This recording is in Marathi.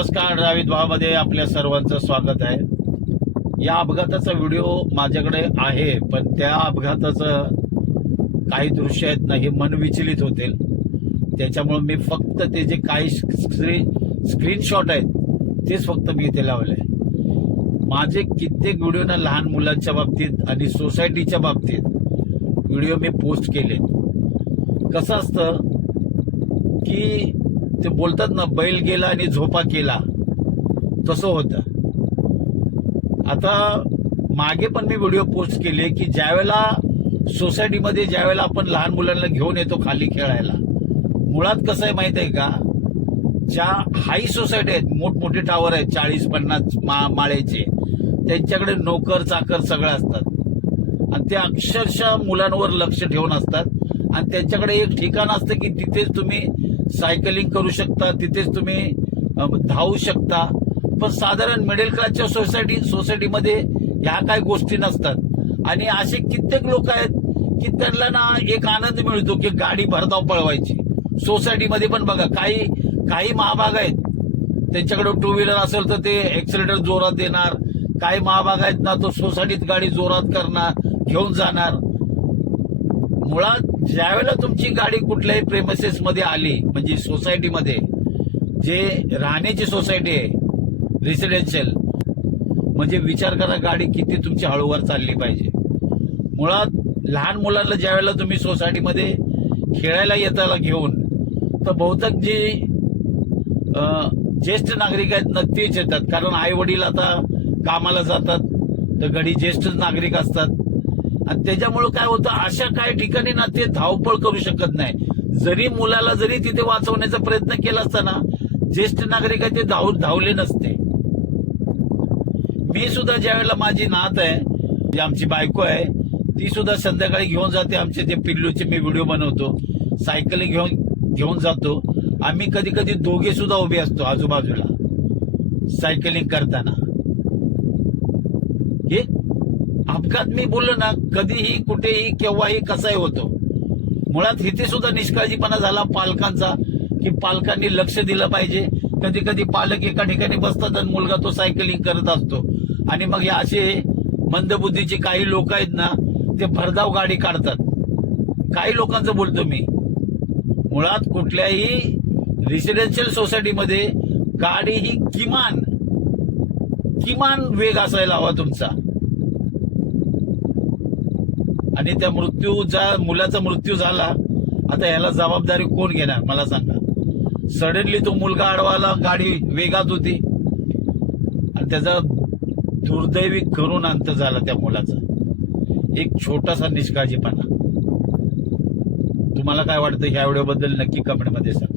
नमस्कार, रावित भावामध्ये आपल्या सर्वांचं स्वागत आहे। या अपघाताचा व्हिडिओ माझ्याकडे आहे, पण त्या अपघाताचं काही दृश्य आहेत ना, हे मन विचलित होतील। त्याच्यामुळे मी फक्त ते जे काही स्क्रीनशॉट आहेत तेच फक्त मी इथे लावले। माझे कित्येक व्हिडिओ ना लहान मुलांच्या बाबतीत आणि सोसायटीच्या बाबतीत व्हिडिओ मी पोस्ट केले। कसं असतं की ते बोलतात ना, बैल गेला आणि झोपा केला, तसं होतं। आता मागे पण मी व्हिडिओ पोस्ट केले की ज्यावेळेला सोसायटीमध्ये ज्यावेळेला आपण लहान मुलांना घेऊन येतो खाली खेळायला, मुळात कसं आहे माहित आहे का, ज्या हाई सोसायटी आहेत, मोठमोठे टावर आहेत 40-50 माळ्याचे, त्यांच्याकडे नोकर चाकर सगळं असतात आणि ते अक्षरशः मुलांवर लक्ष ठेवून असतात आणि त्यांच्याकडे एक ठिकाण असतं की तिथेच तुम्ही सायकलिंग करू शकता, तिथेच तुम्ही धावू शकता। पण साधारण मिडल क्लासच्या सोसायटीमध्ये ह्या काही गोष्टी नसतात आणि असे कित्येक लोक आहेत की त्यांना ना एक आनंद मिळतो की गाडी भरधाव पळवायची। सोसायटीमध्ये पण बघा, काही महाभाग आहेत त्यांच्याकडे टू व्हीलर असेल तर ते एक्सिलेटर जोरात देणार, काही महाभाग आहेत ना तो सोसायटीत गाडी जोरात करणार, घेऊन जाणार। मुळात ज्यावेळेला तुमची गाडी कुठल्याही प्रेमिसेस मध्ये आली, म्हणजे सोसायटीमध्ये जे राहण्याची सोसायटी आहे रेसिडेन्शियल, म्हणजे विचार करा गाडी किती तुमची हळूवार चालली पाहिजे। मुळात लहान मुलांना ज्यावेळेला तुम्ही सोसायटीमध्ये खेळायला येताला घेऊन, तर बहुतेक जे ज्येष्ठ नागरिक आहेत ना तेच येतात, कारण आई वडील आता कामाला जातात, तर घरी ज्येष्ठ नागरिक असतात आणि त्याच्यामुळे काय होतं, अशा काही ठिकाणी ना ते धावपळ करू शकत नाही। जरी मुलाला जरी तिथे वाचवण्याचा प्रयत्न केला असताना ज्येष्ठ नागरिक आहे ते धावले नसते। मी सुद्धा ज्यावेळेला माझी नात आहे, जी आमची बायको आहे, ती सुद्धा संध्याकाळी घेऊन जाते, आमचे ते पिल्लूचे मी व्हिडिओ बनवतो, सायकलिंग घेऊन जातो आम्ही। कधी कधी दोघे सुद्धा उभे असतो आजूबाजूला सायकलिंग करताना। हे अपघात मी बोललो ना, कधीही कुठेही केव्हाही कसाही होतो। मुळात इथे सुद्धा निष्काळजीपणा झाला पालकांचा की पालकांनी लक्ष दिलं पाहिजे। कधी कधी पालक एका ठिकाणी बसतात आणि मुलगा तो सायकलिंग करत असतो आणि मग हे असे मंदबुद्धीचे काही लोक आहेत ना, ते भरधाव गाडी काढतात। काही लोकांचं बोलतो मी, मुळात कुठल्याही रेसिडेन्शियल सोसायटीमध्ये गाडी ही किमान वेग असायला हवा तुमचा। आणि त्या मुलाचा मृत्यू झाला, आता याला जबाबदारी कोण घेणार मला सांगा। सडनली तो मुलगा अडवाला, गाडी वेगात होती आणि त्याचा दुर्दैवी करून अंत झाला त्या मुलाचा। एक छोटासा निष्काळजीपणा। तुम्हाला काय वाटतं ह्या व्हिडिओबद्दल नक्की कमेंटमध्ये सांगा।